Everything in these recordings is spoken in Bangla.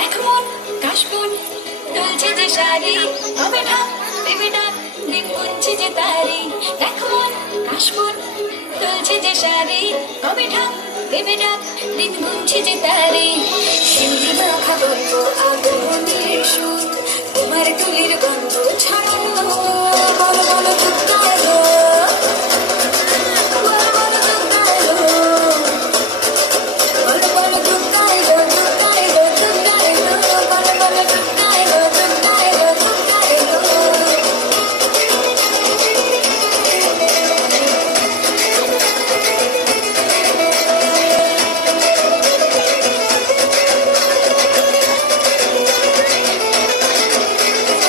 দেখ মন কাশবন দুলছে যে শাড়ি হবে ঢাক দেবে ডাক দিন গুনছে যে তারি দেখ মন কাশবন দুলছে যে শাড়ি হবে ঢাক দেবে ডাক দিন গুনছে যে তারি সিন্ধি মাখা গল্প আগুনের সুর তোমার তুলির গন্ধ ছড়ানো বলো বলো দুঃখালো বলো বলো দুঃখালো বলো বলো দুঃখালো দুঃখালো দুঃখালো বলো বলো দুঃখালো দুঃখালো দুঃখালো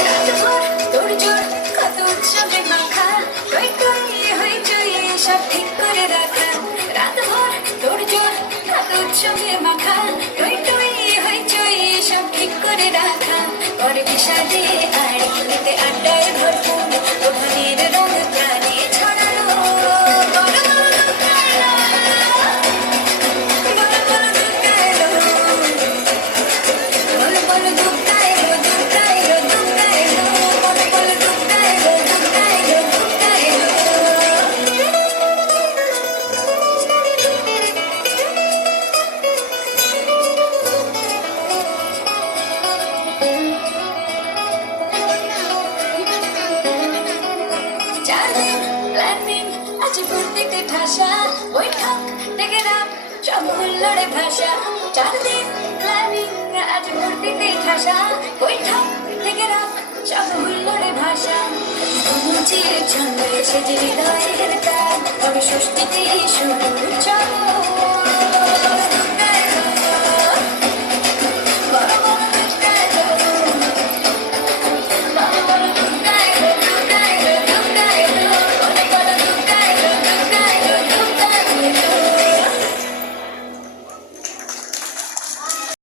রাতভর তোড়জোড় কত উৎসবে মাখা টই টই হইচই সব ঠিক করে রাখা রাতভর তোড়জোড় কত উৎসবে মাখা টই টই হইচই সব ঠিক করে রাখা পরে বিষাদে আড়িতে আড্ডায় ভরপুর ওখানের রং প্রাণে ছড়ানো বড় বড় দুঃখালো বড় বড় দুঃখালো বলো বলো দুঃখালো দুঃখালো দুঃখালো বলো বলো দুঃখালো দুঃখালো দুঃখালো চারদিন প্ল্যানিং আজ বুদ্ধিতে ঠাসা বৈঠক ডেকে রাম সব হুল্লোড়ে ভাষা চারদিন প্ল্যানিং আজ বুদ্ধিতে ঠাসা বৈঠক ডেকে রাম সব হুল্লোড়ে ভাষা মুচিয়ে ছন্দে সেজে হৃদয়ের তার তবে ষষ্ঠীতে শুরু চলো